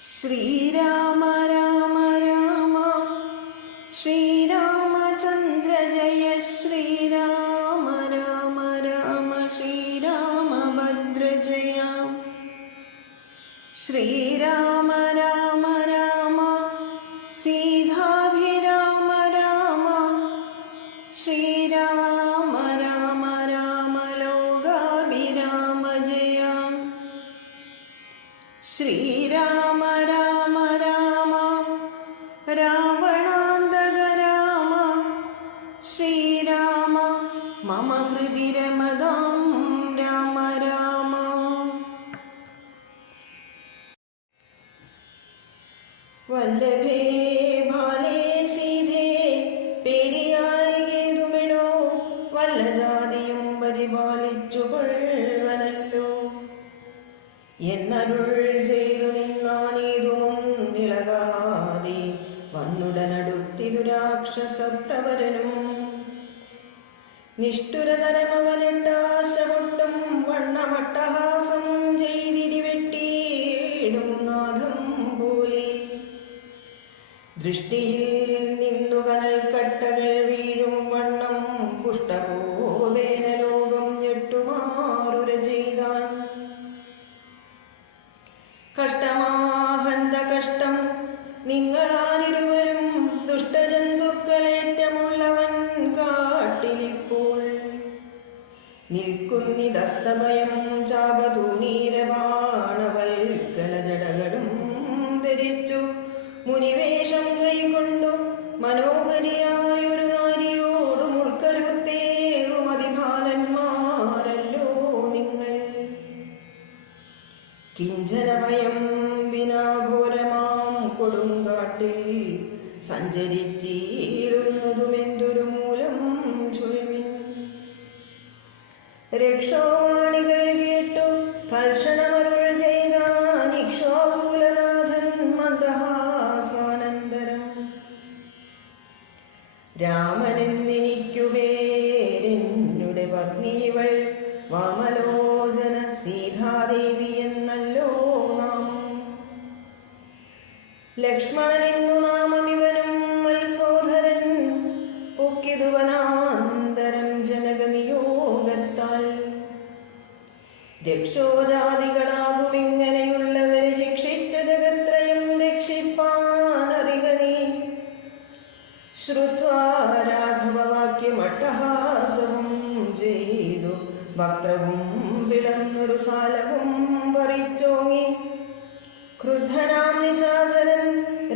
ശ്രീരാമ രാമ രാമ ശ്രീരാമചന്ദ്ര ജയ ശ്രീരാമ രാമ രാമ ശ്രീരാമഭദ്ര ജയ ശ്രീരാമ രാമ രാമ സീതാഭിരാമ രാമ ശ്രീരാമ രാമ രാമ ലോകാഭിരാമ ജയ ശ്രീരാമ രാമ രാമ രാവണാന്തക രാമ ശ്രീരാമ മമ ഹൃദി രമതാം രാമ രാമ. വല്ലഭേ ബാലേ സീതേ പേടിയായി കേതുമിടോ വല്ല ജാതിയും പരിപാലിച്ചു കൊള്ളവനല്ലോ എന്നരുൾ ചെയ്തു നിന്നാനേതും ഇളകാതെ വന്നുടനടുത്തിരു രാക്ഷസപ്രവരനും നിഷ്ഠുരതരമവനിട്ടാശമൊട്ടും വണ്ണമട്ടഹാസം ചെയ്തിടിവെട്ടിയിടും നാഥം പോലെ ദൃഷ്ടിയിൽ നിന്നു കനൽക്കട്ടകൾ വീഴും വണ്ണം പുഷ്ടകോപേന ലോകം ഞെട്ടുമാറുര ചെയ്താൻ. കഷ്ടമാഹന്ത കഷ്ടം നിങ്ങളാനിരുവരും ദുഷ്ടജന്തുക്കളേറ്റമുള്ളവൻ കാട്ടിലിപ്പോൾ നിൽക്കുന്നിതസ്തഭയം ചാപതൂണീരബാണവൽക്കല ജടകളും ധരിച്ചു മുനിവേഷം കൈകൊണ്ടു മനോഹരിയായൊരു നാരിയോടു മുൾക്കരുത്തേറും അതിഭാലന്മാരല്ലോ നിങ്ങൾ. കിഞ്ചന ഭയം വിനാഘോരമാം കൊടുങ്കാട്ടിൽ സഞ്ചരിച്ചിടുന്നതുമെന്തൊരു മൂലം ചൊൽമിൻ. രക്ഷോവാണികൾ കേട്ടു തൽക്ഷണമരുൾ ചെയ്താൻ ഇക്ഷ്വാകുലനാഥൻ മന്ദഹാസാനന്തരം. രാമനെന്നെനിക്കു പേരെന്നുടെ പത്നിവൾ വാമലോചന സീതാദേവി എന്നല്ലോ നാമം. ലക്ഷ്മണനെന്നു നാമമിവനും മത്സോധരൻ പൊക്കിതുവനാന്തരം ജനകനിയോഗത്താൽ. രക്ഷോജാതികളാകുമിങ്ങനെയുള്ളവരെ ശിക്ഷിച്ച ജഗത്രയം രക്ഷിപ്പാനറിക നീ. ശ്രുത്വാ രാഘവവാക്യമട്ടഹാസവും ചെയ്തു വക്രവും പിളർന്നൊരു സാലവും പറിച്ചോങ്ങി ക്രുദ്ധനാം നിശാചരൻ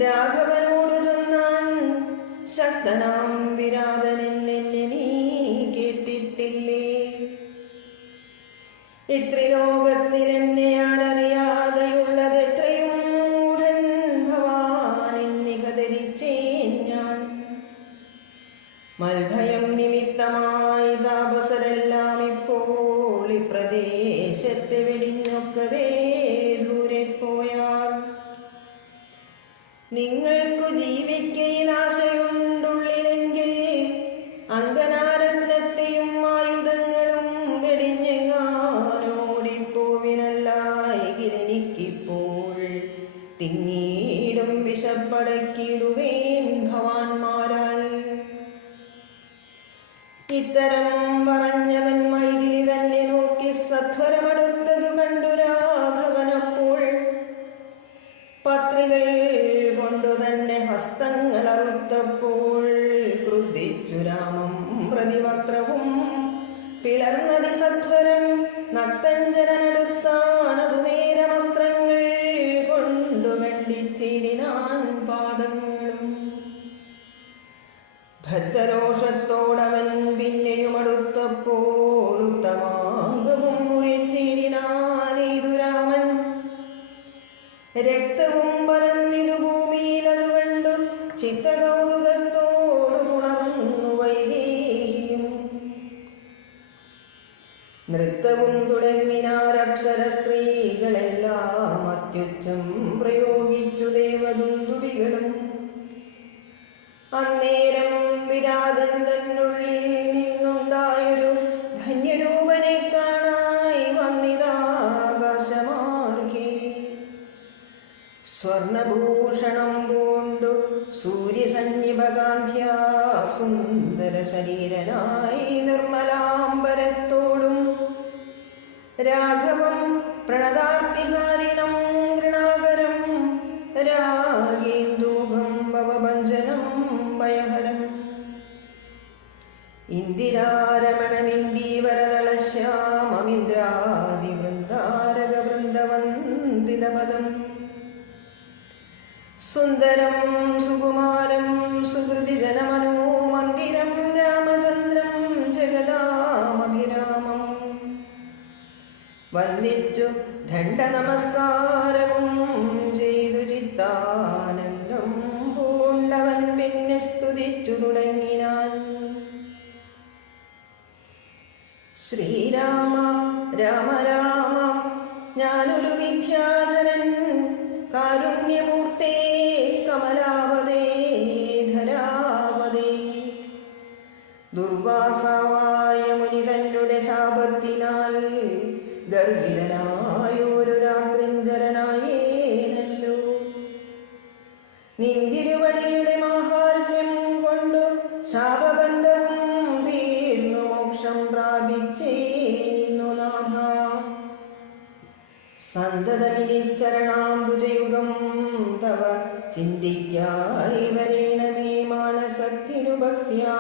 രാഘവനോടു ചൊന്നാൻ. ശക്തനാം വിരാതനെന്നെ നീ കേട്ടിട്ടില്ലേ? ഇത്രിലോകത്തിലെന്നെ ഞാനറിയാതെയുള്ളത് എത്രയും മൂഢൻ ഭവാനെന്നിക ധരിച്ചേൻ ഞാൻ. മൽഭയം നിമിത്തമായി താപസരെല്ലാം ഇപ്പോൾ ഈ പ്രദേശത്തെ വെടിഞ്ഞൊക്കവേ ദൂരെ പോയാൽ. നിങ്ങൾക്കു ജീവിക്കയിൽ ആശയുണ്ടുള്ളിലെങ്കിൽ അങ്കനാരത്നത്തെയും ആയുധങ്ങളും വെടിഞ്ഞെങ്ങാനോടിപ്പോവിനല്ലായെങ്കിലെനിക്കിപ്പോൾ തിങ്ങീടും വിശപ്പടക്കിടുവേൻ ഭവാന്മാരാൽ. ഇത്തരം പറഞ്ഞവൻ മൈഥിലി തന്നെ നോക്കി സത്വരമടുത്തതു കണ്ടു രാഘവനപ്പോൾ പത്രികൾ കൊണ്ടു തന്നെ ഹസ്തങ്ങൾ അറുത്തപ്പോൾ ക്രുദ്ധിച്ചു രാമം പ്രതിവക്രവും പിളർന്നതി സത്വരം. നക്തഞ്ജനടുത്താനതു നേരമസ്ത്രങ്ങൾ കൊണ്ടു ഖണ്ഡിച്ചിടിനാൻ പാദങ്ങളും. ഭദ്രരോഷത്തോടവൻ പിന്നെയും അടുത്തപ്പോൾ ഉത്തമാംഗവും മുറിച്ചിടിനാനേതു രാമൻ. രക്തവും പരന്നിതു ഭൂമിയിൽ അത് കണ്ടു ചിത്തകൗതുകത്തോടു ഉണർന്നു വൈദേഹിയും. നൃത്തവും തുടങ്ങിനാരക്ഷര സ്ത്രീകളെല്ലാം അത്യുച്ചം പ്രയോഗിച്ചു ദേവദുന്ദുഭികളും. അന്നേരം വിരാതൻ തന്നുള്ളിൽ നിന്നുണ്ടായൊരു ധന്യരൂപനെ കാണായി വന്നിതാകാശമാർഗേ. സ്വർണഭൂഷണം പൂണ്ടു സൂര്യസന്നിഭകാന്ധ്യാ സുന്ദര ശരീരനായി നിർമ്മലാംബരത്തോടും രാഘവം പ്രണതാർത്തിഹാരിണം ഗൃണാകരം രാഗേന്ദൂഭം ഭവഭഞ്ജനം ഭയഹരം ഇന്ദിരാരമണമിന്ദീവരദളശ്യാമമിന്ദ്രാദിവൃന്ദാരകവൃന്ദവന്ദിതപദം സുന്ദരം സുകുമാരം സുഹൃതിജനമനോമന്ദിരം രാമചന്ദ്രം ജഗദാമഭിരാമം വന്ദിച്ചു ദണ്ഡനമസ്കാരവും ചെയ്തു ചിത്താനന്ദം പൂണ്ടവൻ പിന്നെ സ്തുതിച്ചു തുടങ്ങിനാൻ. ശ്രീരാമ രാമ രാമ ഞാനൊരു വിദ്യാധരൻ കാരുണ്യമൂർത്തേ കമലാവതേ ധരാവതേ ദുർവാസാവായ മുനിതന്നുടെ ശാപത്തിനാൽ ഗർഭിതനായൊരു രാത്രിഞ്ചരനായേനല്ലോ. നിന്തിരുവടിയുടെ മാഹാത്മ്യം കൊണ്ടു ശാപബന്ധവും തീർന്നു മോക്ഷം പ്രാപിച്ചേന്നു നാഥ. സന്തതമിനിച്ചരണാംബുജയുഗം തവ ചിന്തിക്കായി വരേണമേ മാനസത്തിനു ഭക്ത്യാ.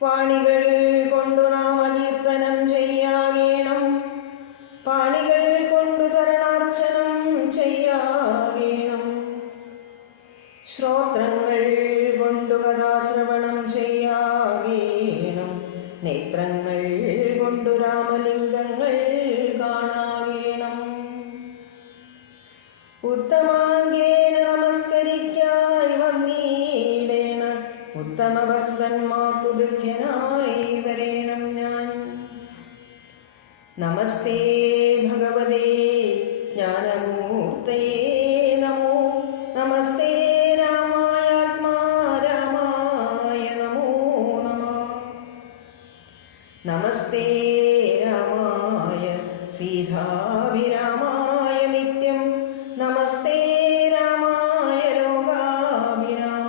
പാണികൾ കൊണ്ടു നാമകീർത്തനം ചെയ്യാകേണം, പാണികൾ കൊണ്ടു ചരണാർച്ചനം ചെയ്യാകേണം, ശ്രോത്രങ്ങൾ കൊണ്ടു കഥാശ്രവണം ചെയ്യാകേണം, നേത്രങ്ങൾ കൊണ്ടു രാമലിംഗങ്ങൾ കാണാകേണം. ഉത്തമാംഗേന നമസ്കരിക്കായി വന്നീടേണ ഉത്തമ ഭക്തന്മാർക്കു ദൃഢ്യനായി വരേണം ഞാൻ. നമസ്തേ ഭഗവതേ ജ്ഞാനമൂർത്തയേ നമോ നമസ്തേ രാമായാത്മാ രാമായ നമോ നമഃ. നമസ്തേ രാമായ സീതാഭിരാമായ നിത്യം നമസ്തേ രാമായ ലോകാഭിരാമായ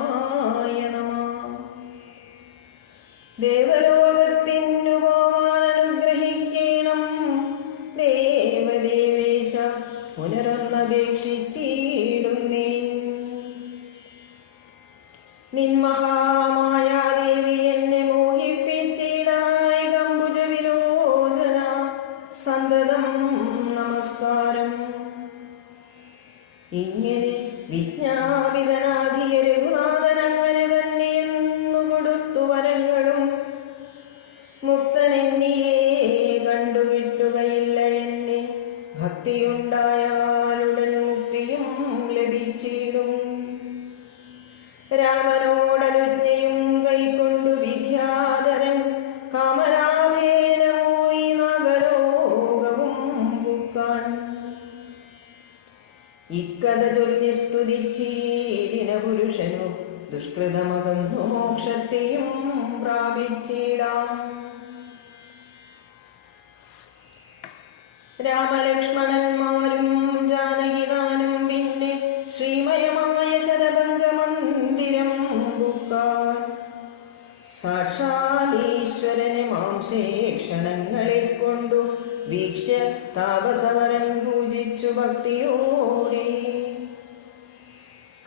നമഃ. ദേവലോകത്തിനു പോവാൻ അനുഗ്രഹിക്കണം ദേവദേവേശ പുനരൊന്നപേക്ഷിച്ചിടുന്നേ. നിൻമഹാമായാദേവി എന്നെ മോഹിപ്പിച്ചിടായി കമ്പുജ വിലോചന സന്തതം നമസ്കാരം. ഇങ്ങനെ വിജ്ഞാപിതനാകിയ രഘുനാഥൻ അങ്ങനെ തന്നെ എന്നു കൊടുത്തു വരങ്ങളും മുക്തനെന്നിയെ കണ്ടുകിട്ടുകയില്ല എന്നെ ഭക്തിയുണ്ടായാലുടൻ മുക്തിയും ലഭിച്ചിടും. രാമനോടനുജ്ഞയും കൈക്കൊണ്ടു വിദ്യാധരൻ കാമലാഭേന പോയി നാഗലോകവും പുക്കാൻ. ഇക്കഥ ചൊല്ലി സ്തുതിച്ചീടിന പുരുഷനു ദുഷ്കൃതമകന്നു മോക്ഷത്തെയും പ്രാപിച്ചിടാം. രാമലക്ഷ്മണന്മാരും ജാനകിതാനും പിന്നെ ശ്രീമയമായ ശരഭംഗമന്ദിരം പുക്കാൻ. സാക്ഷാലീശ്വരനെ മാംസേ ക്ഷണങ്ങളെ കൊണ്ടു വീക്ഷ്യ താപസവരൻ പൂജിച്ചു ഭക്തിയോടെ.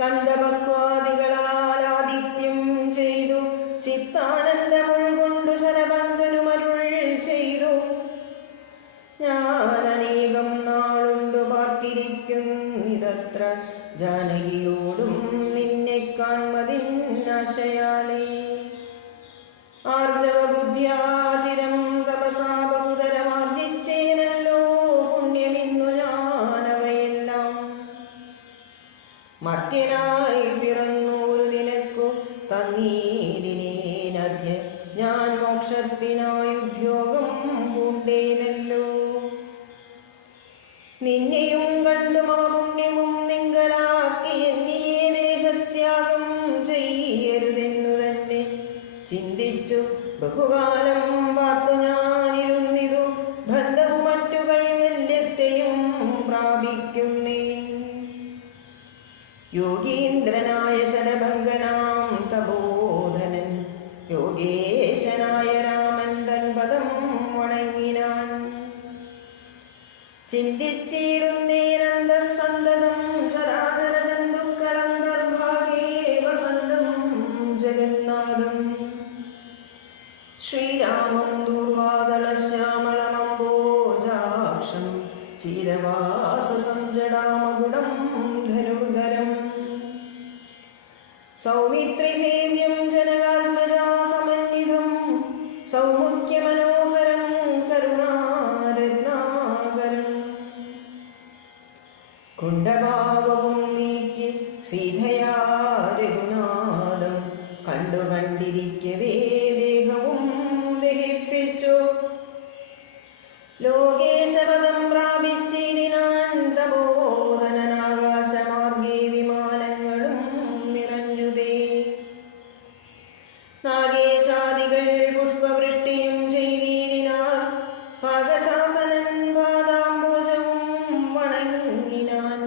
കന്ദപക്വാദികളാൽ ആദിത്യം ചെയ്തു ചിത്താനന്ദമുൾകൊണ്ടു ശരഭംഗനുമരുൾ ചെയ്തു. ഞാനനേകം നാളുണ്ടു പാർത്തിരിക്കുന്നിതത്ര ജാനകിയോടും നിന്നെ കാൺമതിന്നാശയാലേ. ആർജവബുദ്ധ്യാചിരം തപസാ ബഹുതരമാർജിച്ചേനല്ലോ പുണ്യമിന്നു ഞാനവയെല്ലാം. മർത്യനായി പിറന്നൂരു നിനക്കു തന്നീടിനേനദ്യ ഞാൻ മോക്ഷത്തിനായി ഉദ്യോഗം പൂണ്ടേനല്ലോ. നിന്നെയും കണ്ടു മമ പുണ്യവും നിങ്കലാക്കി എന്നിയെ ദേഹത്യാഗം ചെയ്യരുതെന്നു തന്നെ ചിന്തിച്ചു ബഹുകാലം പാർത്തു ഞാനിരുന്നിതു. ബന്ധവും മറ്റു കൈവല്യത്തെയും പ്രാപിക്കുന്നേ. യോഗീന്ദ്രനായ ശരഭംഗനാം തപോധനൻ യോഗേശനായ രാമൻ തൻ പദം വണങ്ങിനാൻ. ചിന്തിച്ചിടുന്നേനന്തസ്സന്തതം ചരാചര ജന്തുക്കളന്തർഭാഗേ വസന്തം ജഗന്നാഥം. ശ്രീരാമം ദൂർവാദളശ്യാമളമംബോജാക്ഷം ചീരവാസസം ജടാമകുടം ധനുർധരം. സൗമിത്രിസേവ്യം ജനകാത്മജാസമന്വിതം സൗമുഖ്യമനോഹരം കരുണാരത്നാകരം. കുണ്ഡഭാവവും നീക്കി സീതയാ രഘുനാഥം കണ്ടുകണ്ടിരിക്കവേ ദേഹവും ദഹിപ്പിച്ചു. ലോകേശപദം പ്രാപിച്ചിടിനാൻ തപോധനനാകാശമാർഗേ വിമാനങ്ങളും നിറഞ്ഞുതേ. നാഗേശാദികൾ പുഷ്പവൃഷ്ടിയും ചെയ്തിടിനാർ. പാകശാസനൻ പാദാംബുജവും വണങ്ങിനാൻ.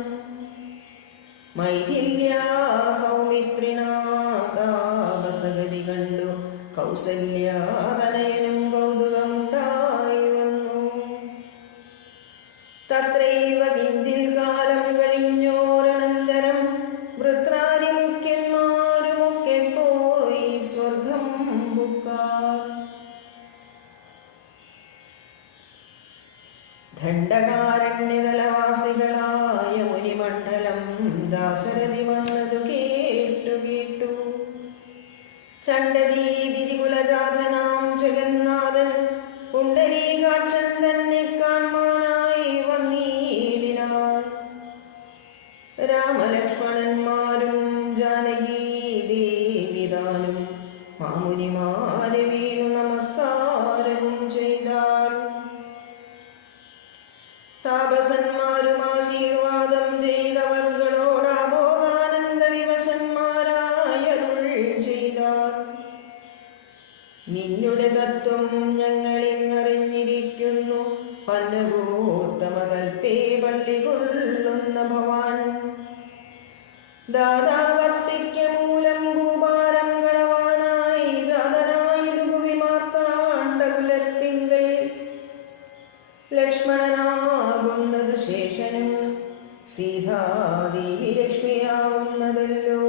മൈഥില്യ സൗമിത്രിനാഥാപസഗതി കണ്ടു കൗസല്യാതനയനും കൗതുകമുണ്ടായി വന്നു. തത്രൈവ കിഞ്ചിൽ കാലം കഴിഞ്ഞോരനന്തരം വൃത്രാരിമുഖ്യന്മാരുമൊക്കെ പോയി സ്വർഗം പുക്കാർ. ദണ്ഡകാരണ്യതലവാസികളായ മുനിമണ്ഡലം ദാശരഥി വന്നതു കേട്ടു. ചണ്ഡദീതികുലജാതനാം ജഗന്നാഥൻ പുണ്ടരീകാക്ഷൻ തന്നെ കാൺമാനായി വന്നിടിനാർ. രാമലക്ഷ്മണന്മാരും ജാനകീ ദേവിതാനും മാമുനിമാരെ വീണു നമസ്കാരവും ചെയ്താർ. താപസന്മാരും ആശീർവാദം ചെയ്തവർകളോടാഭോഗാനന്ദ വിവശന്മാരായരുൾ ചെയ്താർ. നിന്നുടെ തത്വം ഞങ്ങളിന്നറിഞ്ഞിരിക്കുന്നു. പന്നഗോത്തമകൽപ്പേ പള്ളി കൊള്ളുന്ന ഭവാൻ. ദാതാവർത്തിക്ക മൂലം ഭൂപാരം കടവാനായി ദാതനായതു ഭുവിമാർത്താണ്ഡകുലത്തിങ്കൽ. ലക്ഷ്മണനാകുന്നത് ശേഷനും സീതാദേവി ലക്ഷ്മിയാവുന്നതല്ലോ.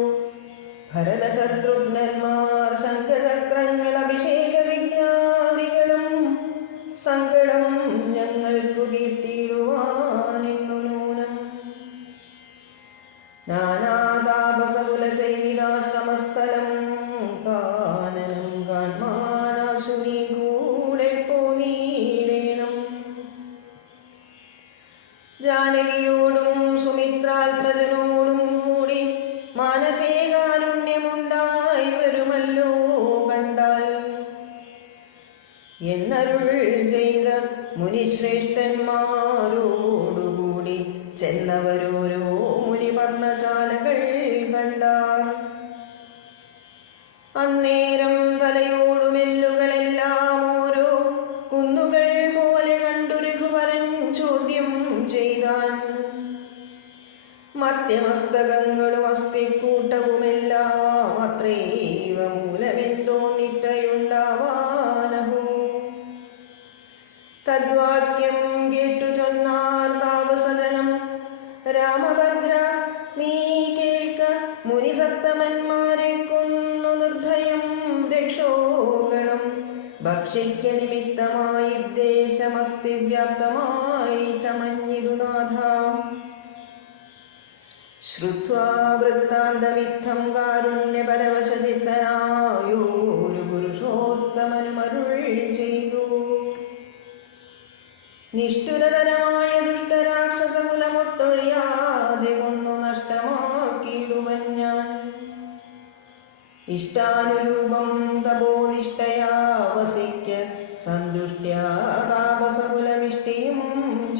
ഭരതശത്രുഘ്നന്മാർ ശംഖചക്രങ്ങൾ അഭിഷേക വിജ്ഞാദികളും സങ്കടം ഞങ്ങൾക്കു തീർത്തിടുവാനെന്നു നൂനം. നാനാതാപസകുലസേവിതാശ്രമസ്ഥലം കാനനം കാൺമാനാശു നീ കൂടെ പോനീടേണം. ജാനകിയോടും സുമിത്രാത്മജനോടും കൂടി മാനസേ കാരുണ്യമുണ്ടായി വരുമല്ലോ കണ്ടാൽ എന്നരുൾ ചെയ്ത മുനിശ്രേഷ്ഠന്മാരോടുകൂടി ചെന്നവരോരോ മുനിപർണശാലകൾ കണ്ടാർ. അന്നേരം തലയോടുമെല്ലുകളെല്ലാം ഓരോ കുന്നുകൾ പോലെ കണ്ടു രഘുവരൻ ചോദ്യം ചെയ്താൻ. മധ്യമസ്തകങ്ങളും അസ്ഥിക്കൂട്ടവുമെല്ലാം അത്രൈവ മൂലമെന്തോന്നിത്രയുണ്ടാവാനഹോ. തദ്വാക്യം കേട്ടു ചൊന്നാർ താപസജനം. രാമഭദ്ര നീ കേൾക്ക, മുനിസത്തമന്മാരെ കൊന്നു നിർദ്ധയം രക്ഷോഗണം ഭക്ഷിക്ക നിമിത്തമായി ദേശമസ്തി വ്യാപ്തമായി ചമഞ്ഞിതു നാഥാം. ശ്രുത്വാ വൃത്താന്തമിത്തം കാരുണ്യപരവശചിത്തനായോരു പുരുഷോത്തമനുമരുൾ ചെയ്തു. നിഷ്ഠുരതരമായ ദുഷ്ടരാക്ഷസകുലമൊട്ടൊഴിയാതെ കൊന്നു നഷ്ടമാക്കിയിടുവൻ ഞാൻ. ഇഷ്ടാനുരൂപം തപോനിഷ്ഠയാ വസിക്ക സന്തുഷ്ട്യാ താപസകുലമിഷ്ടിയും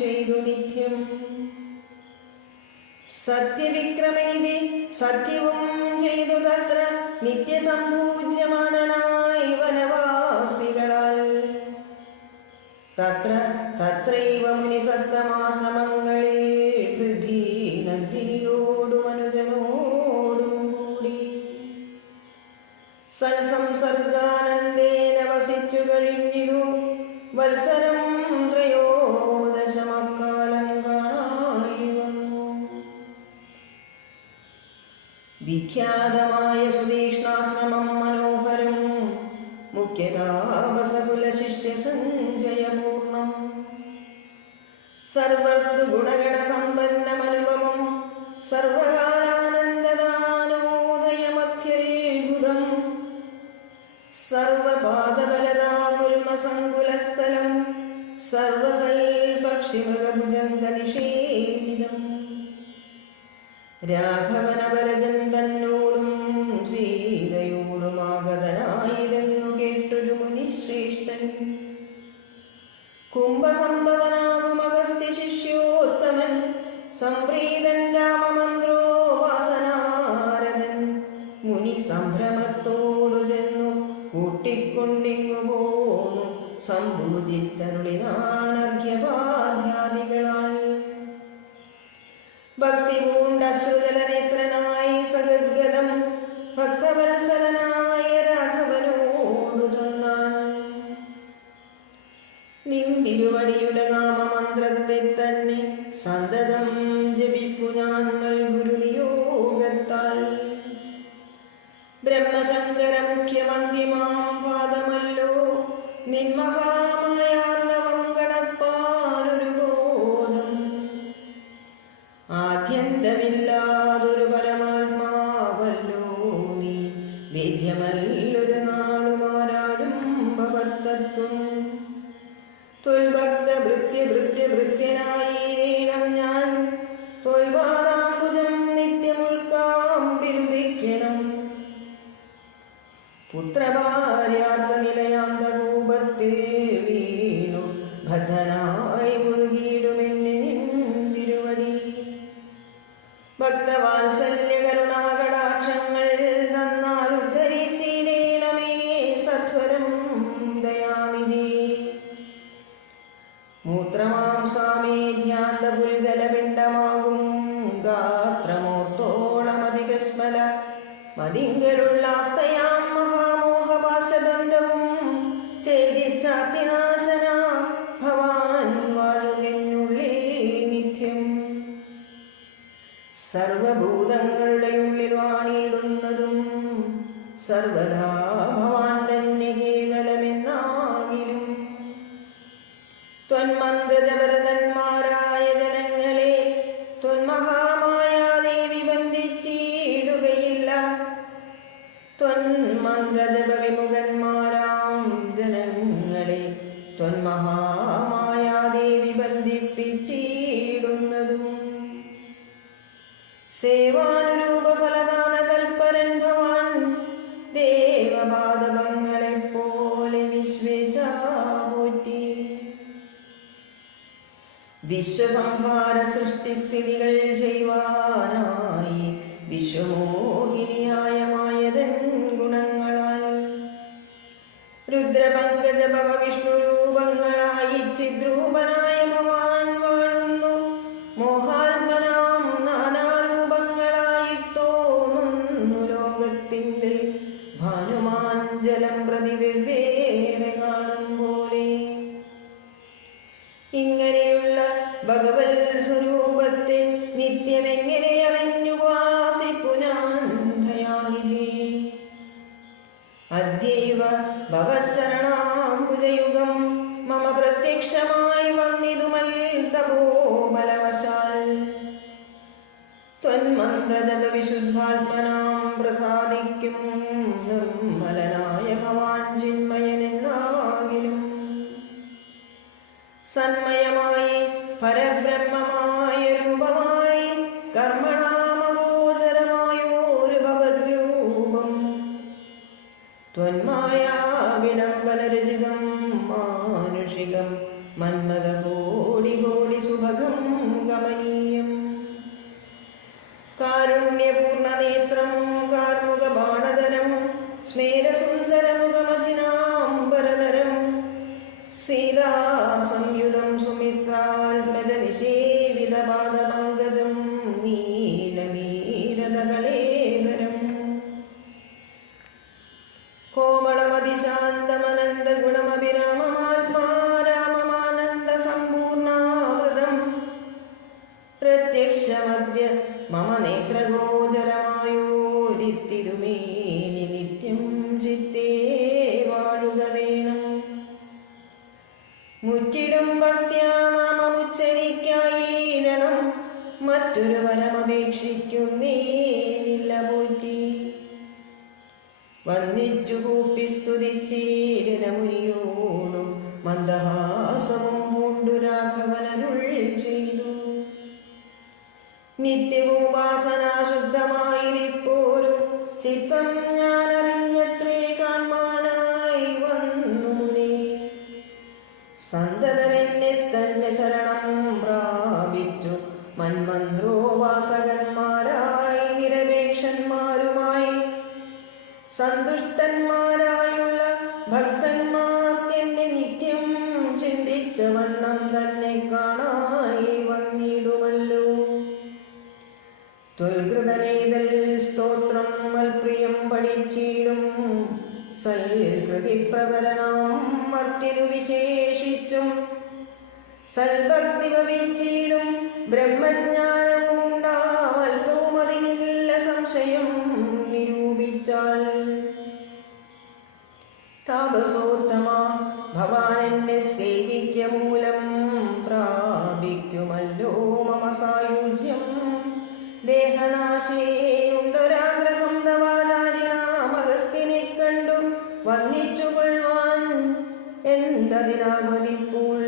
ചെയ്തു നിത്യം. സത്യവിക്രമൈതി സത്യവും ചെയ്തു തത്ര നിത്യസംപൂജ്യമാനനായി വനവാസികളാൽ. തത്രൈവ മുനിസത്തമാശ്രമങ്ങളിൽ പൃഥ്വി നന്ദിനിയോടു മനുജനോ വിഖ്യാതമായ സുതീഷ്ണാശ്രമം മനോഹരം മുഖ്യതാപസകുലശിഷ്യ സഞ്ചയപൂർണം സർവത്തു ഗുണഗണസമ്പന്നമനുപമം സർവകാലാനന്ദദാനോദയമധ്യത്ഭുതം സർവപാദബലതാകുൽമസങ്കുലസ്ഥലം സർവസൽപക്ഷിമൃഗഭുജംഗനിഷേവിതം രാഘവനവരജൻ തന്നോടും സീതയോടുമാഗതനായിരുന്നു കേട്ടൊരു മുനിശ്രേഷ്ഠൻ കുംഭസംഭവനാകും അഗസ്ത്യ ശിഷ്യോത്തമൻ സംപ്രീതൻ രാമമന്ത്രോപാസനാരദൻ മുനി സംഭ്രമത്തോടു ചെന്നു കൂട്ടിക്കൊണ്ടിങ്ങു പോന്നു സംഭൂജിച്ചരുളിനാനർഘ്യപാദ്യാദികളാൽ ഭക്തി പൂണ്ടശ്രുജലനേത്രനായി സഗദ്ഗതം ഭക്തവത്സലനായ രാഘവനോടു ചൊന്നാൻ നിന്തിരുവടിയുടെ നാമമന്ത്രത്തെ തന്നെ സന്തതം ജപിപ്പു ഞാൻ ഗുരുനിയോഗത്താൽ ബ്രഹ്മശങ്കര മുഖ്യവന്ദിമാം പാദമല്ലോ നിന്മഹാമായാർണവം കടപ്പാലൊരു ബോധം ആദ്യന്തമില്ലാതൊരു പരമാത്മാവല്ലോ നീ വേദ്യമല്ലൊരു നാളുമാരാരും ഭവത്തത്വം ത്വൽഭക്ത ഭൃത്യനായിരം ഞാൻ ത്വൽപാദാംബുജം നിത്യമുൾക്കാമ്പിരുദിക്കണം പുത്രഭാര്യാർത്ഥ നിലയാന്തകൂപത്തിൽ വീണു ഭദ്രനായി മുഴുകിയിടുമെന്നെ നിന്തിരുവടി ഭക്തവാത്സല്യ കരുണാകടാക്ഷങ്ങൾ തന്നാൽ ഉദ്ധരിച്ചിടേണമേ സത്വരം ദയാനിധി മൂത്രമാംസാമേധ്യാന്തപുൽഗലപിണ്ഡമാകും ഗാത്രമോർത്തോളമധികസ്മല മതിങ്കരുള്ളാസ്തയാം മഹാമോഹപാശബന്ധവും ഛേദിച്ചാത്തിനാശന ഭവാൻ വാഴുകെന്നുള്ളേ നിത്യം സർവഭൂതങ്ങളുടെ ഉള്ളിൽ വാണിയിടുന്നതും സർവദാ ഭവാൻ തന്നെ കേവലമെന്നാകിലും ത്വന്മന്ത്രജപരതന്മാരായ ജനങ്ങളെ ത്വന്മഹാമായാദേവി ബന്ധിച്ചിടുകയില്ല ത്വന്മന്ത്രജപവിമുഖന്മാരാം ജനങ്ങളെ ത്വന്മഹാമായാദേവി ബന്ധിപ്പിച്ചിടുന്നതും സേവാനുരൂപഫലദാന തൽപരൻ ഭവാൻ ദേവപാദവങ്ങളെപ്പോലെ വിശ്വേശാപോറ്റി വിശ്വസംഹാര സൃഷ്ടിസ്ഥിതികൾ ചെയ്യുവാനായി വിശ്വമോഹിനിയായ മായതൻ ഗുണങ്ങളാൽ രുദ്രപങ്കജഭവ വിഷ്ണുരൂപങ്ങളായി ചിദ്രൂപനായ ഭവാൻ വാഴുന്നു മോഹാത്മനാം നാനാരൂപങ്ങളായി തോന്നുന്നു ലോകത്തിൻ്റെ ഭാനുമാൻ ജലം പ്രതി വെവ്വേറെ കാണും പോലെ ഇങ്ങനെയുള്ള ഭഗവത് സ്വരൂപത്തെ നിത്യമെങ്ങനെ അറിഞ്ഞു വാസിപ്പു ഞാൻ ദയാനിധി അദ്യൈവ ഭവച്ചരണാംബുജയുഗം മമ പ്രത്യക്ഷമായി വന്നിതുമൽതപോബലവശാൽ ത്വന്മന്ത്രജപ വിശുദ്ധാത്മനാം പ്രസാദിക്കും നിർമ്മലനായ ഭവാൻ ചിന്മയനെന്നാകിലും സന്മയമായി പരബ്രഹ്മമായ രൂപമായി കർമ്മണാമഗോചരമായോരു ഭവദ്രൂപം ത്വന്മായ വിടംബനരചിതം മാനുഷികം മന്മത കോടി കോടി സുഭഗം ഗമനീയം കാരുണ്യപൂർണനേത്രം കാർമുക ബാണധരം സ്മേരസുന്ദരമുഖമചിനാംബരധരം സീതാസംയുതം സുമിത്രാത്മജ നിഷേവിതപാദപങ്കജം നീലനീരതകളേവരം കോമളമതിശാന്തമനന്ത ഗുണമഭിരാമമാത്മാ രാമമാനന്ദ സമ്പൂർണാവൃതം പ്രത്യക്ഷമദ്യ മമ നേത്രഗോചരമായോ തിരുമേനി നിത്യം ചിത്തേ വാഴുക വേണം. മുറ്റിടും ഭക്ത്യാ നാമമുച്ചരിക്കായിടണം, മറ്റൊരു വരമപേക്ഷിക്കുന്നേനില്ല പോറ്റി. വന്നിച്ചു കൂപ്പി സ്തുതിച്ചീടിന മുനിയോടും മന്ദഹാസവും പൂണ്ടു രാഘവനരുൾ ചെയ്തു. നിത്യമുപാസനാശുദ്ധമായിരിപ്പോരു ചിത്രം ഞാനറിഞ്ഞത്രേ കാൺമാനായി വന്നു മുനി. സന്തതമെന്നെ തന്നെ ശരണം പ്രാപിച്ചു മന്മന്ത്രോപാസകന്മാരായി നിരപേക്ഷന്മാരുമായി സന്തുഷ്ടന്മാരായുള്ള ഭക്തന്മാർക്കെന്നെ നിത്യം ചിന്തിച്ച വണ്ണം തന്നെ കാണായി വന്നിടുമല്ലോ. ത്വൽകൃതമേതൽ സ്തോത്രം മൽപ്രിയം പഠിച്ചിടും സൽകൃതിപ്രവരനാം മർത്തിനു വിശേഷിച്ചും സൽഭക്തി ഭവിച്ചിടും ബ്രഹ്മജ്ഞാനവും ഉണ്ടാവൽപ്പവും അതിനില്ല സംശയം നിരൂപിച്ചാൽ. താപസോത്തമ ഭവാനെന്നെ സേവിക്ക മൂലം പ്രാപിക്കുമല്ലോ മമ സായുജ്യം. ദേഹനാശേയുണ്ടൊരാഗ്രഹം തവാചാര്യനാമഗസ്ത്യനെ കണ്ടു വന്നിച്ചു കൊള്ളുവാൻ എന്തതിനാമതിപ്പോൾ.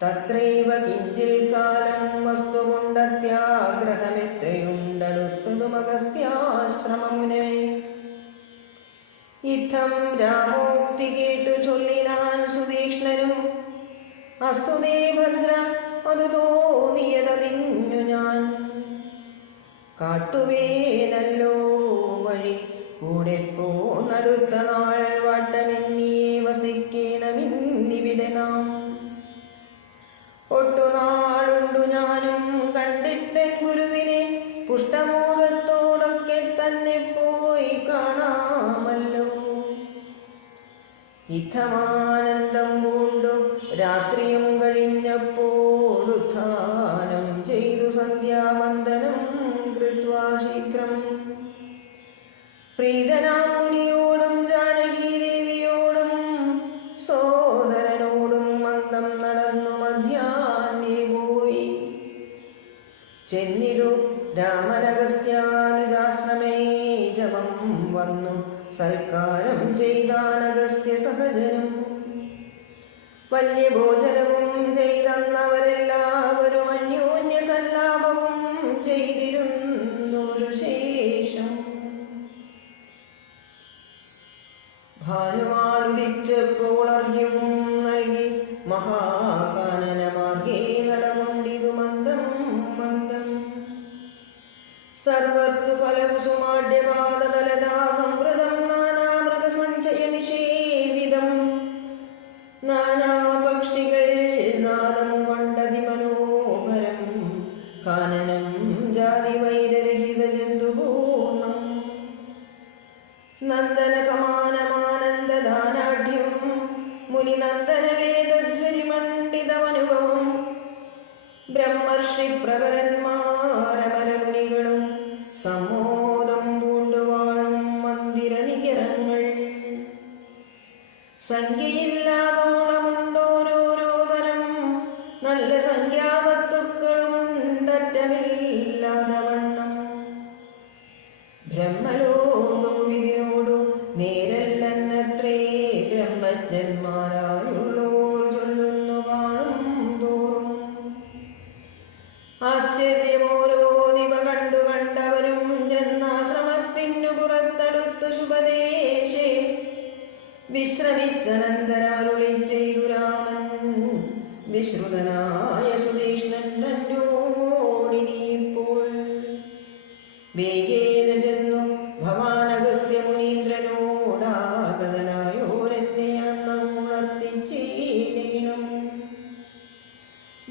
തത്രൈവ കിഞ്ചിൽ കാലം വസ്തുകൊണ്ടത്യാഗ്രഹമെത്രയുണ്ടടുത്തതും അഗസ്ത്യാശ്രമമുനെ. ഇത്തം രാമോക്തി കേട്ടു ചൊല്ലിനാൻ സുതീക്ഷ്ണനും, അസ്തുതേ ഭദ്ര അതു തോന്നിയതതിന്നു ഞാൻ. കാട്ടുവേനല്ലോ വഴി കൂടെ പോന്നടുത്ത നാൾ വട്ടമെന്നിയെ വസിക്കേണമിന്നിവിടെ നാം. ഒട്ടുനാളുണ്ടു ഞാനും കണ്ടിട്ടൻ ഗുരുവിനെ, പുഷ്ടമോദത്തോടൊക്കെ തന്നെ പോയി കാണാമല്ലോ. ഇത്തമാനന്ദം പൂണ്ടു രാത്രിയും കഴിഞ്ഞപ്പോൾ ഉത്ഥാനം ചെയ്തു സന്ധ്യാവന്ദനം കൃത്വാ ശീഘ്രം. പ്രീതനാം മുനിയോടും ജാനകീദേവിയോടും സോദരനോടും മന്ദം നടന്നു മധ്യാഹ്നേ പോയി ചെന്നിരു രാമനഗസ്ത്യാനുജാശ്രമേ. ജപം വന്നു സൽക്കാരം ചെയ്താനഗസ്ത്യ സഹജനും. വല്യഭോജനവും ചെയ്തന്നവരെല്ലാവരും അന്യോന്യ സല്ലാപവും ചെയ്തിരുന്നൊരു ശേഷം. ഭാനുവാനുദിച്ചപ്പോൾ അർഘ്യം നൽകി മഹാകാനനമാർഗേ നടകൊണ്ടിതു മന്ദം മന്ദം. സർവത്തു ഫലകുസുമാഢ്യപാദബലദാ സംവൃതം നാനാമൃഗസഞ്ചയ നിഷേവിതം. നാനാപക്ഷികൾ നാദം കൊണ്ടതി മനോഹരം, കാനനം ജാതി വൈരരഹിത ജന്തുപൂർണം. നന്ദന സമാനമാനന്ദദാനാഢ്യം മുനിനന്ദന വേദധ്വനി മണ്ഡിതമനുഭവം. ബ്രഹ്മർഷി പ്രവരന്മാരമരമുനികളും സമോദം പൂണ്ടുവാഴും മന്ദിര നികരങ്ങൾ. സംഖ്യയില്ലാതോളമുണ്ടോരോരോ തരം, നല്ല സംഖ്യാവസ്തുക്കളുണ്ടറ്റമില്ലാതെ വണ്ണം. ബ്രഹ്മലോകവും ഇതിനോടു നേരല്ലെന്നത്രേ ബ്രഹ്മജ്ഞന്മാരായുള്ളോർ ചൊല്ലുന്നു കാണും തോറും. ആശ്ചര്യമോരോ ദിവ കണ്ടു കണ്ടവരും ജന്മാശ്രമത്തിനു പുറത്തടുത്തു ശുഭദേശേ വിശ്രമിച്ചനന്തരാരുളി ചെയ്തു രാമൻ. വിശ്രുതനായ സുതീഷ്ണൻ തന്നോടിനിപ്പോൾ വേഗേന ചെന്നു ഭവാനഗസ്ത്യ മുനീന്ദ്രനോടാഗതനായോരെന്നെ അന്നുണർത്തിച്ചീടീണം.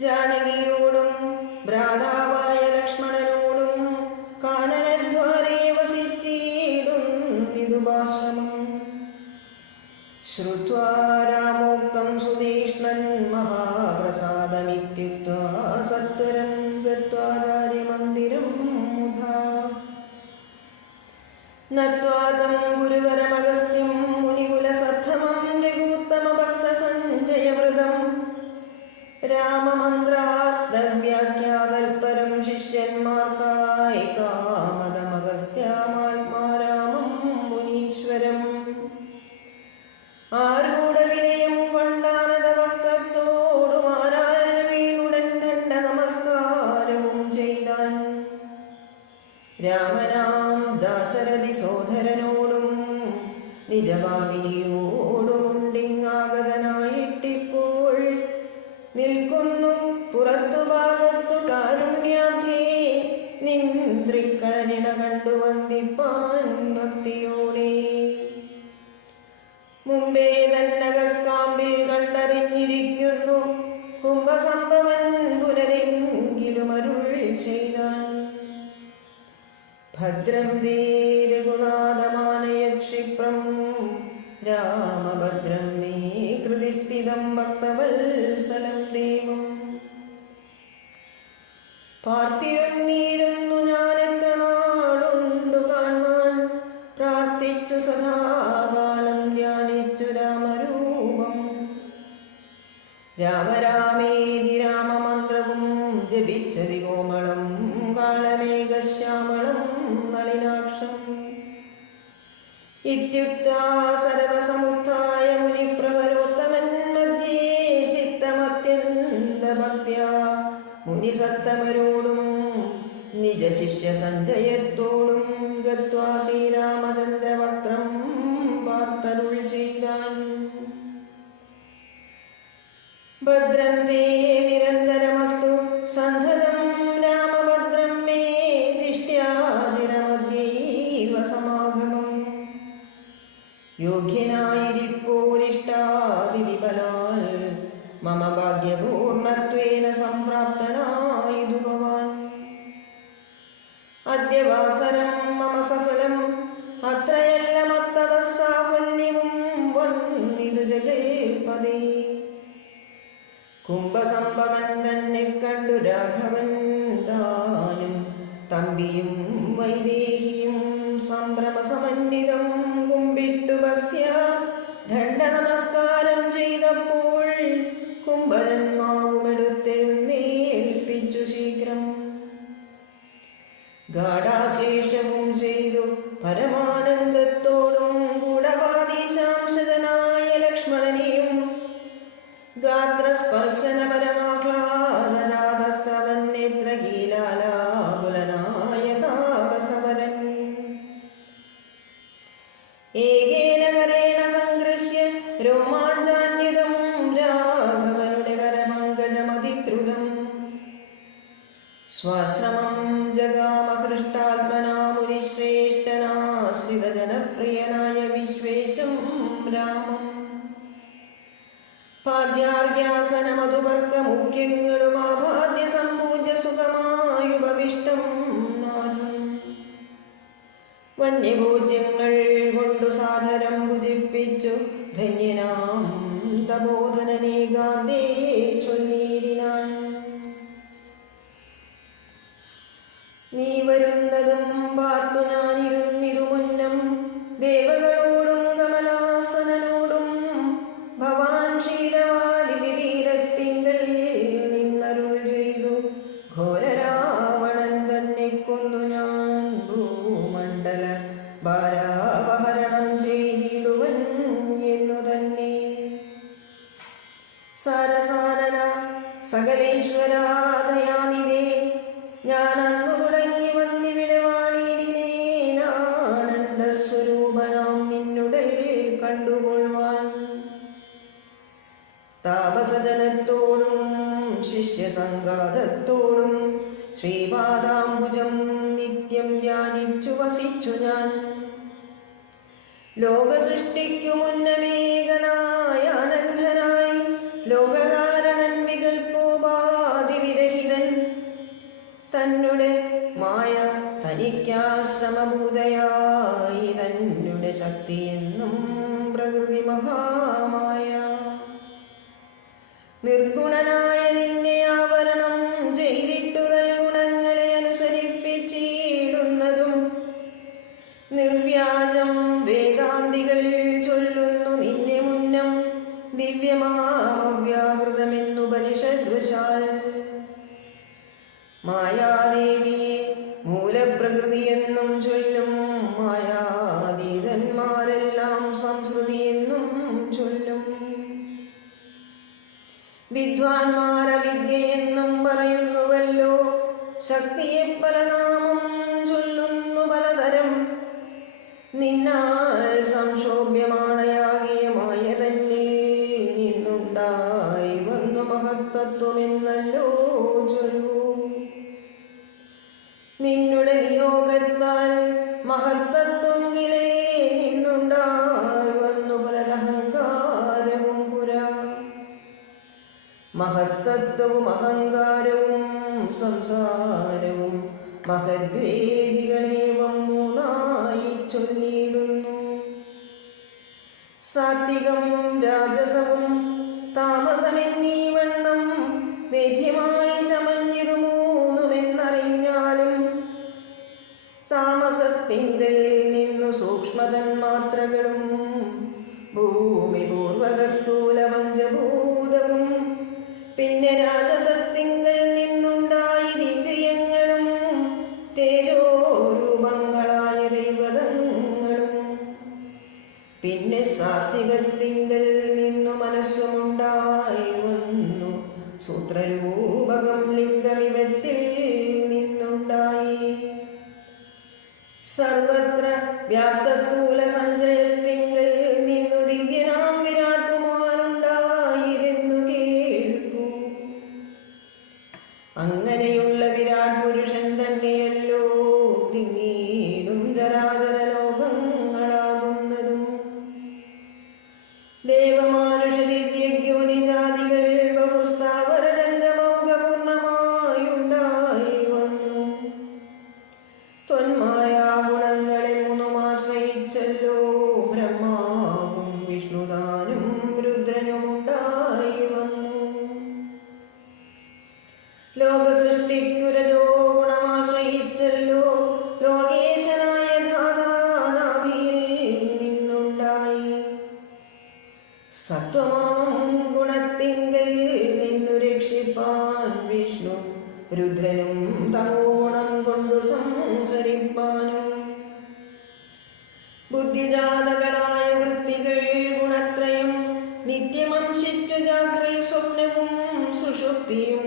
ജാനകിയോടും ഭ്രാതാവായ ലക്ഷ്മണനോടും കാനനദ്വാരേ വസിച്ചിടുന്നിതുപാശ്രമം. ശ്രുത്വാ രാമോക്തം സുതീഷ്ണൻ മഹാപ്രസാദമിത്യുക്ത്വാ സത്വരം ഗത്വാചാര്യമന്ദിരം മുധാ. നത്വാതം ഗുരുവരമഗസ്ത്യം മുനികുലസദ്ധമം രഘൂത്തമഭക്തസഞ്ജയവൃതം രാമമന്ത്രാർത്ഥവ്യാഖ്യാതൽപരം ശിഷ്യന്മാർക്കായി കാമദമഗസ്ത്യാമാത്മാരാമം മുനീശ്വരം ആരൂഢവിനയം കൊണ്ടാനത ഭക്തത്തോടുമാരാൽ വീണുടൻ ദണ്ഡ നമസ്കാരവും ചെയ്താൻ രാമനാം ദാശരഥി സോദരനോടും നിജഭാമിനിയോടുമുണ്ടിങ്ങാഗതനായിട്ടിപ്പോൾ നിൽക്കുന്നു പുറത്തു ഭാഗത്തു കാരുണ്യാബ്ധേ നിന്ദ്രിക്കളനിട കണ്ടു വന്ദിപ്പാൻ ഭക്തിയോടെ മുമ്പേ തന്നകക്കാമ്പിൽ കണ്ടറിഞ്ഞിരിക്കുന്നു കുംഭസംഭവൻ പുനരെങ്കിലും അരുൾ ചെയ്താൻ ഭദ്രം ദേ രഘുനാഥമാനയ ക്ഷിപ്രം രാമഭദ്രം മേ കൃതിസ്ഥിതം ഭക്തവത്സലം ദേവം പാർത്തിരുന്നീടുന്നു ഞാനെത്ര നാളുണ്ടു കാണാൻ പ്രാർത്ഥിച്ചു സദാകാലം ധ്യാനിച്ചു രാമരൂപം രാമരാമേതി രാമമന്ത്രവും ജപിച്ചതി കോമളം കാളമേഘശ്യാമളം നളിനാക്ഷം ഇത്യുക്താ സർവസമുത്ഥായ മുനിപ്രവരോത്തമൻ മധ്യേ ചിത്തമത്യന്തഭക്ത്യാ മുനിസത്തമരോടും നിജശിഷ്യ സഞ്ജയത്തോടും ഗത്വാ ശ്രീരാമചന്ദ്രവക്ത്രം വാർത്തരുൾ ചെയ്താൻ ഭദ്രം തേ നിരന്തരമസ്തു സന്ധതം രാമഭദ്രം മേ ദിഷ്ട്യാചിരമദ്യൈവ സമാഗമം യോഗ്യനായിരിപ്പോരിഷ്ടാതിഥി ബലാൽ മമ ഭാഗ്യപൂർണത്വേന സംപ്രാപ്തനായിതു ഭവാൻ അദ്യവാസരം മമ സഫലം അത്രയെല്ലമത്തവ സാഫല്യവും വന്നിതു ജഗൽപദേ കുംഭസംഭവൻ തന്നെ കണ്ടു രാഘവൻ താനും തമ്പിയും വൈദേഹിയും സംഭ്രമസമന്വിതം കുമ്പിട്ടു ഭക്ത്യാ ദണ്ഡ നമസ്കാരം ചെയ്തപ്പോൾ കുംഭരന്മാവുമെടുത്തെഴുന്നേൽപ്പിച്ചു ശീഘ്രം ഗാഢാശേഷവും ചെയ്തു പരമാനന്ദത്തോടും ഗൂഢവാദീശാംശജനായ ലക്ഷ്മണനെയും ഗാത്രസ്പർശന പരമാഹ്ലാദനാഥസ്രവന്നേത്രകീലാലാകുലനായ താപസവരൻ ഏകേന കരേണ സംഗൃഹ്യ രോമാഞ്ചാന്വിതം രാഘവനുടെ കരപങ്കജമതിദ്രുതം സ്വാശ്രമം ജഗാമഹൃഷ്ടാത്മനാ മുനിശ്രേഷ്ഠനാശ്രിതജനപ്രിയനായ വിശ്വേശം രാമം പാദ്യാർഗ്യാസനമധുവർക്ക മുഖ്യങ്ങളും ആഭാദ്യ സമ്പൂജ്യ സുഖമായുപവിഷ്ടം നാഥം വന്യഭോജ്യങ്ങൾ കൊണ്ടു സാദരം ഭുജിപ്പിച്ചു ധന്യനാം തപോധനനേകാന്തേ ചൊല്ലിയിടിനാൻ നീ വരുന്നതും പാർത്തു ഞാനിരുന്നിതു മുന്നം ദേവകളോടും കമലാസനോടും ഭവാൻ ക്ഷീരവാലിതീരത്തിങ്കൽ നിന്നരുൾ ചെയ്തു ഘോരരാവണൻ തന്നെ കൊന്നു ഞാൻ ഭൂമണ്ഡല ഭാരാപഹരണം ചെയ്തിടുവൻ എന്നു തന്നെ സാരസാനന സകലേശ്വരാദയാനിതേ ഞാനന്നു തുടങ്ങി വന്നിവിടെ വാണിയിടിനേനാനന്ദസ്വരൂപനാം നിന്നുടൽ കണ്ടുകൊള്ളുവാൻ താപസജനത്തോടും ശിഷ്യസംഘാതത്തോടും ശ്രീപാദാംബുജം നിത്യം ധ്യാനിച്ചു വസിച്ചു ഞാൻ ലോകസൃഷ്ടിക്കു മുന്നമേകനായ അനന്തനായി ലോകകാരണൻ വികൽപ്പോപാധിവിരഹിതൻ തന്നെ മായ തനിക്കാശ്രമഭൂതയായി തന്നെ ശക്തിയെന്നും പ്രകൃതി മഹാമായ നിർഗുണനായ നിന്നെ ആവരണം ചെയ്തിട്ടുതൽ ഗുണങ്ങളെ അനുസരിപ്പിച്ചിടുന്നതും നിർവ്യാ മായാദേവിയെ മൂലപ്രകൃതിയെന്നും ചൊല്ലും. മായാതീതന്മാരെല്ലാം സംസ്കൃതിയെന്നും ചൊല്ലും. വിദ്വാൻമാർ അവിദ്യയെന്നും പറയുന്നുവല്ലോ. ശക്തിയെ പല നാമം ചൊല്ലുന്നു പലതരം. നിന്നാൽ സംക്ഷോഭ്യമാണയാകിയ മായ തന്നിൽ നിന്നുണ്ടായി വന്നു മഹത്തത്വമെന്നല്ലോ ചൊല്ലൂ. നിന്നുടെ നിയോഗത്താൽ മഹത്തത്വങ്കിലേ നിന്നുണ്ടായി വന്നു പലരഹങ്കാരവും പുരാ. മഹത്തത്വവും അഹങ്കാരവും സംസാരവും മഹദ്വേദികളേവം മൂന്നായി ചൊല്ലിയിടുന്നു. സാത്വികം രാജസവും താമസമെന്നീ വണ്ണം വേദ്യമായി ചമഞ്ഞിരു മൂന്നുമെന്നറിഞ്ഞാലും താമസത്തിങ്കൽ നിന്നു സൂക്ഷ്മതന്മാത്രകളും ഭൂമി പൂർവകസ്ഥൂല പഞ്ചഭൂതവും പിന്നെ രാജസത്തിങ്കൽ നിന്നുണ്ടായി ഇന്ദ്രിയങ്ങളും തേജോരൂപങ്ങളായ ദൈവതങ്ങളും പിന്നെ സാത്വികത്തിങ്കൽ നിന്നു മനസ്സുമുണ്ടായി വന്നു സൂത്രരൂപകം ലിംഗമിവത്തിൽ നിന്നുണ്ടായി. സർവത്ര വ്യാപ്തസ്ഥൂല സഞ്ചയത്തിങ്കൽ നിന്നു ദിവ്യനാം വിരാട്ടുമാനുണ്ടായിരുന്നു കേൾപ്പു. അങ്ങനെയുള്ള വിരാട് പുരുഷൻ തന്നെയല്ലോ തിങ്ങീടും ചരാചര ലോകങ്ങളാകുന്നതും. ദേവമാനുഷ ദിവ്യജ്യോനിജാതികൾ ബഹുസ്ഥാവര ജംഗമൗകപൂർണമായുണ്ടായി വന്നു. ത്വന്മായാ ഗുണങ്ങളെ മൂന്നുമാശ്രയിച്ചല്ലോ ബ്രഹ്മാവും വിഷ്ണുദാനും രുദ്രനുമുണ്ടായി വന്നു. ലോകസൃഷ്ടിക്കുരജോ ഗുണമാശ്രയിച്ചല്ലോ ലോകേശനായ ധാതാനാഭിയിൽ നിന്നുണ്ടായി. സത്വമാം ഗുണത്തിങ്കൽ നിന്നു രക്ഷിപ്പാൻ വിഷ്ണു രുദ്രനും തമോഗുണം കൊണ്ടു സംഹരിപ്പാനും. ബുദ്ധിജാതകളായ വൃത്തികൾ ഗുണത്രയം നിത്യമംശിച്ചു ജാഗ്രൈ സ്വപ്നവും സുഷുപ്തിയും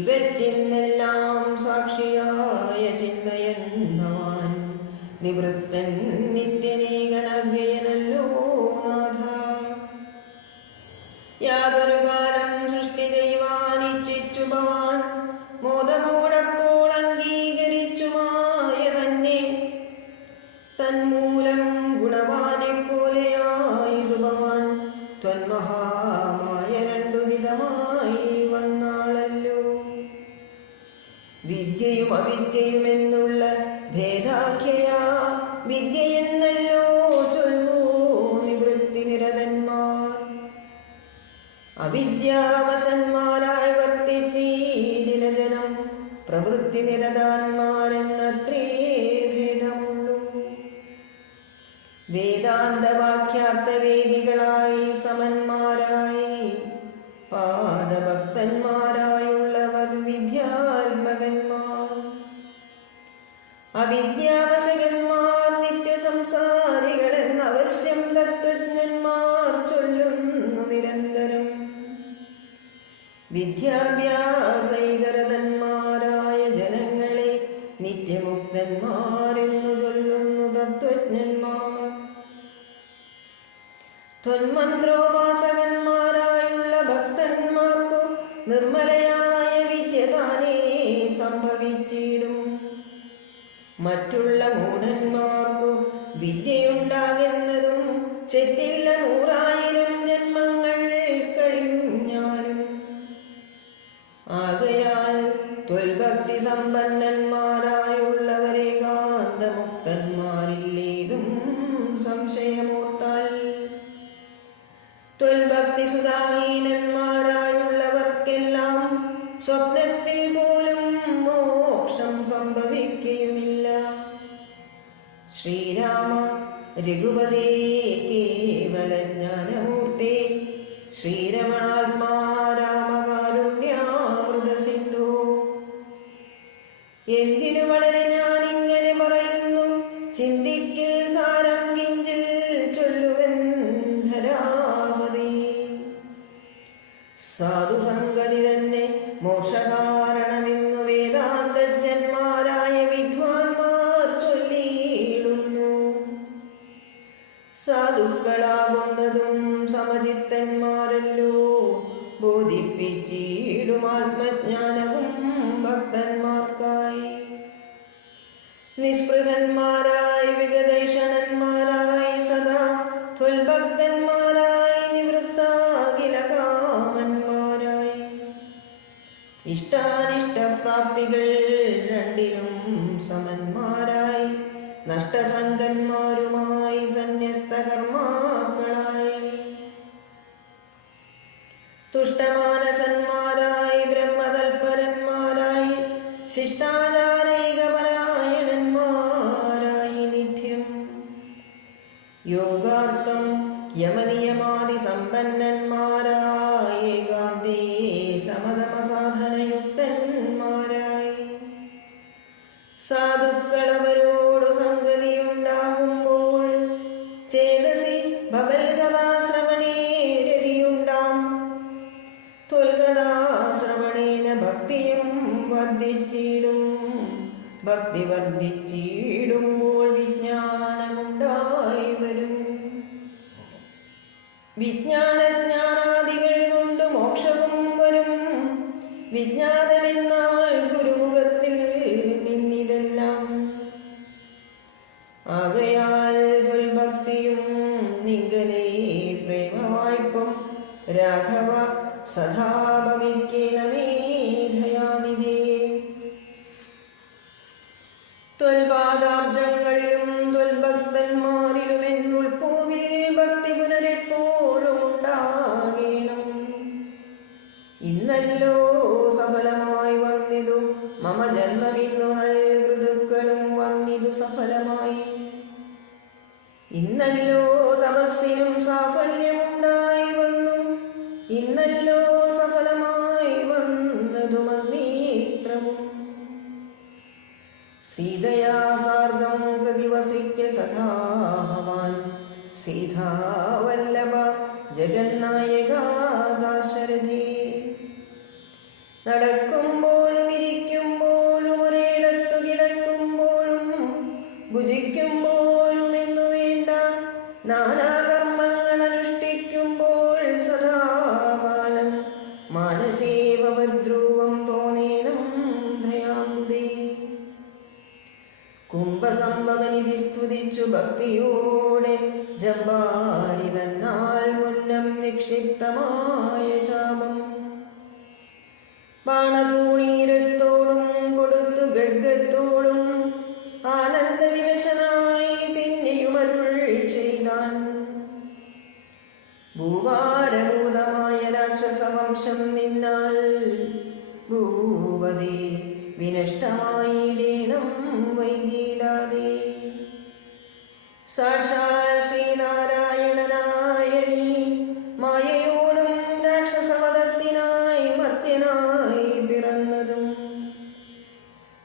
ഇവറ്റിന്നെല്ലാം സാക്ഷിയായ ചിന്മയൻ ഭവാൻ നിവൃത്തൻ നിത്യനേകനവ്യയനല്ലോ നാഥ. യാതൊരു കാലം സൃഷ്ടി ചെയ്യുവാനിച്ഛിച്ചു ഭവാൻ മോദമോടപ്പോൾ അംഗീകരിച്ചുമായ തന്നെ തന്മൂലം ഗുണവാനെ പോലെയായതു ഭവാൻ ത്വന്മഹാമായ രണ്ടു വിധമായി വന്നാളല്ലോ. വിദ്യയും അവിദ്യയുമെന്നുള്ള ഭേദാഖ്യയാ വിദ്യയെന്നല്ലോ ചൊല്ലൂ നിവൃത്തി നിരതന്മാർ. അവിദ്യാവശന്മാരായി വർത്തിച്ചീടിന ജനം പ്രവൃത്തി നിരതാന്മാരെന്നത്രേ ഭേദമുള്ളൂ. വേദാന്തവാക്യാർത്ഥവേദികളായി സമന്മാരായി പാദഭക്തന്മാരായുള്ളവർ വിദ്യാത്മകന്മാർ. അവിദ്യാവശകന്മാർ നിത്യസംസാരികളെന്ന് അവശ്യം തത്വജ്ഞന്മാർ ചൊല്ലുന്നു നിരന്തരം. വിദ്യാഭ്യാസൈകരതന്മാരായ ജനങ്ങളെ നിത്യമുക്തന്മാരെന്നു ചൊല്ലുന്നു തത്വജ്ഞന്മാർ. ത്വന്മന്ത്രോപാസകന്മാരായുള്ള ഭക്തന്മാർക്കു നിർമ്മലയായ വിദ്യ താനേ സംഭവിച്ചിടും. മറ്റുള്ള മൂഢന്മാർക്കു വിദ്യയുണ്ടാകുന്നതും ചെറ്റില്ല 100,000 ജന്മങ്ങൾ കഴിഞ്ഞാലും. ആകയാൽ ത്വൽഭക്തി സമ്പന്നന്മാരായുള്ളവരെ കാന്തമുക്തന്മാരില്ലേതും സംശയമോർത്താൽ. ത്വൽഭക്തി സുധാഹീനന്മാരായുള്ളവർക്കെല്ലാം സ്വപ്നത്തിൽ പോലും മോക്ഷം സംഭവിക്കുകയുമില്ല. ശ്രീരാമ രഘുപതേ കേവലജ്ഞാനമൂർത്തേ ശ്രീരമണാത്മാ രാമകാരുണ്യാമൃത സിന്ധു എന്തിനു വളരെ ഞാൻ ഇങ്ങനെ പറയുന്നു, ചിന്തിക്ക് സാരം കിഞ്ചിൽ ചൊല്ലുവൻ ധരാപതി. സാധുസംഗതി തന്നെ മോക്ഷകാരണമെന്നു വേദാന്തജ്ഞന്മാരായ വിദ്വാൻമാർ ചൊല്ലിയിടുന്നു. സാധുക്കളാകുന്നതും സമചിത്തന്മാരല്ലോ, ബോധിപ്പിച്ചിടും ആത്മജ്ഞാനവും ഭക്തന്മാർക്കായി. നിസ്പൃഹന്മാരായി വിഗതൈഷണന്മാരായി സദാ ത്വൽഭക്തന്മാരായി നിവൃത്താഖിലകാമന്മാരായി ഇഷ്ടാനിഷ്ടപ്രാപ്തികൾ രണ്ടിലും സമന്മാരായി നഷ്ടസംഗന്മാരുമായി സന്യസ്തകർമാക്കളായി തുഷ്ടമാനസന്മാരായി ബ്രഹ്മതൽപരന്മാരായി ശിഷ്ടാചാരൈകപരായണന്മാരായി നിത്യം യോഗാർത്ഥം യമനിയമാദി സമ്പന്നന്മാരായി ഏകാന്തേ സമതമസാധനയുക്തന്മാരായി സാധുക്കളവരോടു സംഗതിയുണ്ടാകുമ്പോൾ ചേതസി ഭവൽകഥാശ്രവണേ രതിയുണ്ടാം. ത്വൽകഥാശ്രവണേന ഭക്തിയും വർദ്ധിച്ചിടും. ഭക്തി വർദ്ധിച്ചിടുമ്പോൾ വിജ്ഞാനമുണ്ടായി വരും. വിജ്ഞാനജ്ഞാനാദികൾ കൊണ്ട് മോക്ഷവും വരും. വിജ്ഞാതമെന്നാൽ ഗുരുമുഖത്തിൽ നിന്നിതെല്ലാം. ആകയാൽ ഭക്തിയും നിങ്കനെ പ്രേമവായ്പും രാഘവ സദാ ഭവിക്കണമേ ദയാനിധേ. ത്വൽപാദാബ്ജങ്ങളിലും ത്വൽഭക്തന്മാരിലും എന്നുൾപ്പൂവിൽ ഭക്തി പുനരെപ്പോഴും ഉണ്ടാകണം. ഇന്നല്ലോ സഫലമായി വന്നിതു മമ ജന്മമിന്നു ഋതുക്കളും വന്നിതു സഫലമായി. ഇന്നല്ലോ തപസ്സിനും സാഫല്യമുണ്ടായി വന്നു. ഇന്നല്ലോ സഫലമായി വന്നതു മന്നീത്രവും. സീതയാ സാർഗം ഹൃദി വസിക്ക സദാ ഭവാൻ സീതാവല്ലഭ ജഗന്നായക ദാശരഥി. നടക്കുമ്പോഴും ഇരിക്കുമ്പോഴും ഒരേടത്തു കിടക്കുമ്പോഴും ഭുജിക്കുമ്പോഴും എന്നു വേണ്ട നാനാകർമ്മങ്ങൾ അനുഷ്ഠിക്കുമ്പോൾ സദാകാലം മാനസേവദ്രൂപം തോന്നേണം ദയാംബുദേ. കുംഭസംഭവനിധി സ്തുതിച്ചു ഭക്തിയോടെ ജബ്ബാരി തന്നാൽ മുന്നം നിക്ഷിപ്തമായ ചാപം ബാണതൂണീരത്തോടും കൊടുത്തു ഗഡ്ഗത്തോടും ആനന്ദവിവശനായി പിന്നെയുമരുൾ ചെയ്താൻ. ഭൂവാരഭൂതമായ രാക്ഷസവംശം നിന്നാൽ ഭൂപതി വിനഷ്ടമായിടേണം വൈകിടാതെ. സാക്ഷാൽ ശ്രീനാരായണനായ നീ മായയോടും രാക്ഷസവധത്തിനായി മർത്യനായി പിറന്നതും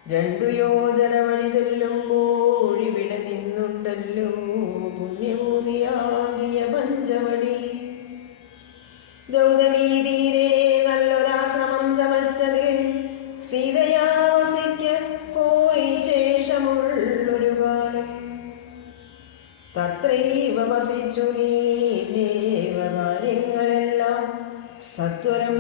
രണ്ടു യോജന വഴി ചെല്ലുമ്പോൾ ഇവിടെ നിന്നുണ്ടല്ലോ പുണ്യഭൂമിയാകിയ പഞ്ചവടി. ഗൗതമീ തീരെ നല്ലൊരാശ്രമം ചമച്ചതിൽ സീതയാ വസിക്ക പോയി ശേഷമുള്ളൊരു കാലം. തത്രൈവ വസിച്ചു നീ ദേവകാര്യങ്ങളെല്ലാം സത്വരം